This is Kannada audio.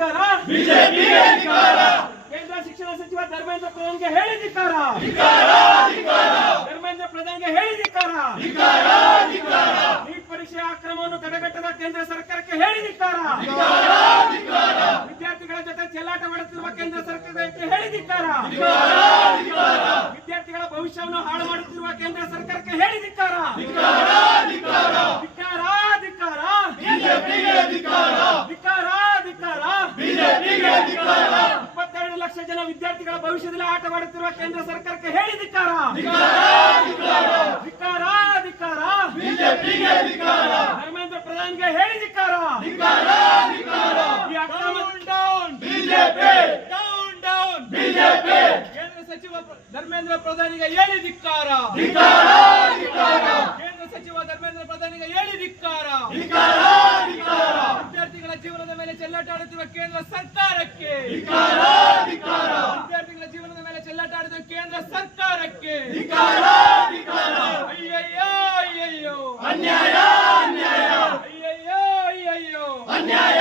ಧಿಕ್ಕಾರ ಬಿಜೆಪಿಗೆ ಧಿಕ್ಕಾರ ಕೇಂದ್ರ ಶಿಕ್ಷಣ ಸಚಿವ ಧರ್ಮೇಂದ್ರ ಪ್ರಧಾನ್ಗೆ ಹೇಳಿ ಧಿಕ್ಕಾರ ಧಿಕ್ಕಾರ ಧಿಕ್ಕಾರ ಧರ್ಮೇಂದ್ರ ಪ್ರಧಾನ್ಗೆ ಹೇಳಿ ಧಿಕ್ಕಾರ ಧಿಕ್ಕಾರ ಧಿಕ್ಕಾರ ನೀಟ್ ಪರೀಕ್ಷೆ ಅಕ್ರಮವನ್ನು ತಡೆಗಟ್ಟದ ಕೇಂದ್ರ ಸರ್ಕಾರಕ್ಕೆ ಹೇಳಿ ಧಿಕ್ಕಾರ ಧಿಕ್ಕಾರ ಧಿಕ್ಕಾರ ವಿದ್ಯಾರ್ಥಿಗಳ ಜೊತೆ ಚೆಲ್ಲಾಟ ಮಾಡುತ್ತಿರುವ ಕೇಂದ್ರ ಸರ್ಕಾರಕ್ಕೆ ಹೇಳಿ ಧಿಕ್ಕಾರ ಧಿಕ್ಕಾರ ಧಿಕ್ಕಾರ ವಿದ್ಯಾರ್ಥಿಗಳ ಭವಿಷ್ಯವನ್ನು ಹಾಳು ಮಾಡುತ್ತಿರುವ ಕೇಂದ್ರ ಸರ್ಕಾರಕ್ಕೆ ಹೇಳಿ ಧಿಕ್ಕಾರ ಧಿಕ್ಕಾರ ಧಿಕ್ಕಾರ ಧಿಕ್ಕಾರ ಧಿಕ್ಕಾರ ಬಿಜೆಪಿಗೆ ಧಿಕ್ಕಾರ ಧಿಕ್ಕಾರ ಧಿಕ್ಕಾರ ಬಿಜೆಪಿಗೆ ಧಿಕ್ಕಾರ 22 ಲಕ್ಷ ಜನ ವಿದ್ಯಾರ್ಥಿಗಳ ಭವಿಷ್ಯದಲ್ಲಿ ಆಟವಾಡುತ್ತಿರುವ ಕೇಂದ್ರ ಸರ್ಕಾರಕ್ಕೆ ಹೇಳಿ ಧಿಕ್ಕಾರ ಧಿಕ್ಕಾರ ಧಿಕ್ಕಾರ ಧಿಕ್ಕಾರ ಧಿಕ್ಕಾರ ಬಿಜೆಪಿಗೆ ಧಿಕ್ಕಾರ ಧರ್ಮೇಂದ್ರ ಪ್ರಧಾನ್ಗೆ ಹೇಳಿ ಧಿಕ್ಕಾರ ಧಿಕ್ಕಾರ ಧಿಕ್ಕಾರ ಈ ಅಕ್ರಮ down BJP down down BJP ಕೇಂದ್ರ ಸಚಿವ ಧರ್ಮೇಂದ್ರ ಪ್ರಧಾನಿಗೆ ಹೇಳಿ ಧಿಕ್ಕಾರ ಧಿಕ್ಕಾರ ಧಿಕ್ಕಾರ ಕೇಂದ್ರ ಸಚಿವ ಧರ್ಮೇಂದ್ರ ಪ್ರಧಾನಿಗೆ ಹೇಳಿ ಧಿಕ್ಕಾರ ಧಿಕ್ಕಾರ ಧಿಕ್ಕಾರ ವಿದ್ಯಾರ್ಥಿಗಳ ಜೀವನದ ಮೇಲೆ ಚೆಲ್ಲಾಟ ಆಡುತ್ತಿರುವ ಕೇಂದ್ರ ಸರ್ಕಾರಕ್ಕೆ ಧಿಕ್ಕಾರ ಧಿಕ್ಕಾರ ವಿದ್ಯಾರ್ಥಿಗಳ ಜೀವನದ ಮೇಲೆ ಚೆಲ್ಲಾಟ ಆಡುತ್ತಿರುವ ಕೇಂದ್ರ ಸರ್ಕಾರಕ್ಕೆ ಧಿಕ್ಕಾರ ಧಿಕ್ಕಾರ ಅಯ್ಯಯ್ಯೋ ಅಯ್ಯಯ್ಯೋ ಅನ್ಯಾಯ ಅನ್ಯಾಯ ಅಯ್ಯಯ್ಯೋ ಅಯ್ಯಯ್ಯೋ ಅನ್ಯಾಯ